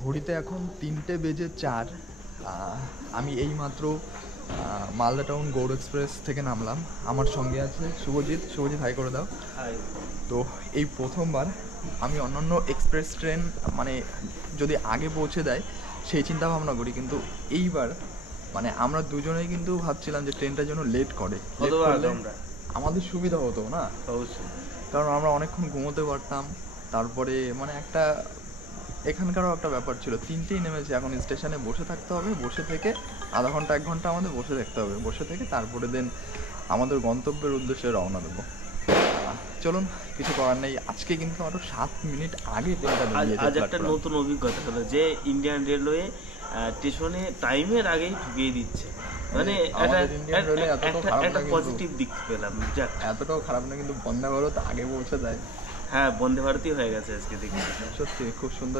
ঘড়িতে এখন 3:04। আমি এইমাত্র মালদা টাউন গৌড় এক্সপ্রেস থেকে নামলাম। আমার সঙ্গে আছে শুভজিৎ। শুভজিৎ, হাই করে দাও। হাই। তো এই প্রথমবার আমি অন্যান্য এক্সপ্রেস ট্রেন মানে যদি আগে পৌঁছে দেয় সেই চিন্তা ভাবনা করি, কিন্তু এইবার মানে আমরা দুজনেই কিন্তু ভাবছিলাম যে ট্রেনটা যেন লেট করে। লেট করলে আমাদের সুবিধা হতো না, অবশ্যই। কারণ আমরা অনেকক্ষণ ঘুমোতে পারতাম। তারপরে মানে একটা এখানকারও একটা ব্যাপার ছিল, 3টেই নেমেছে, এখন স্টেশনে বসে থাকতে হবে, বসে থেকে আধা ঘন্টা 1 ঘন্টা আমাদের বসে থাকতে হবে, বসে থেকে তারপরে দেন আমাদের গন্তব্যের উদ্দেশ্যে রওনা দেবো। চলুন, কিছু করার নেই। আজকে কিন্তু আরও 7 মিনিট আগে ট্রেনটা বেরিয়েছে। আজ একটা নতুন অভিজ্ঞতা হলো যে ইন্ডিয়ান রেলওয়ে স্টেশনে টাইমের আগেই ঢুকিয়ে দিচ্ছে, মানে একটা পজিটিভ দিক পেলাম। যাক, এতটাও খারাপ না, কিন্তু বন্দে ভারত আগে পৌঁছে দেয়। হ্যাঁ, বন্দে ভারতই হয়ে গেছে আজকে দেখি। সত্যি খুব সুন্দর।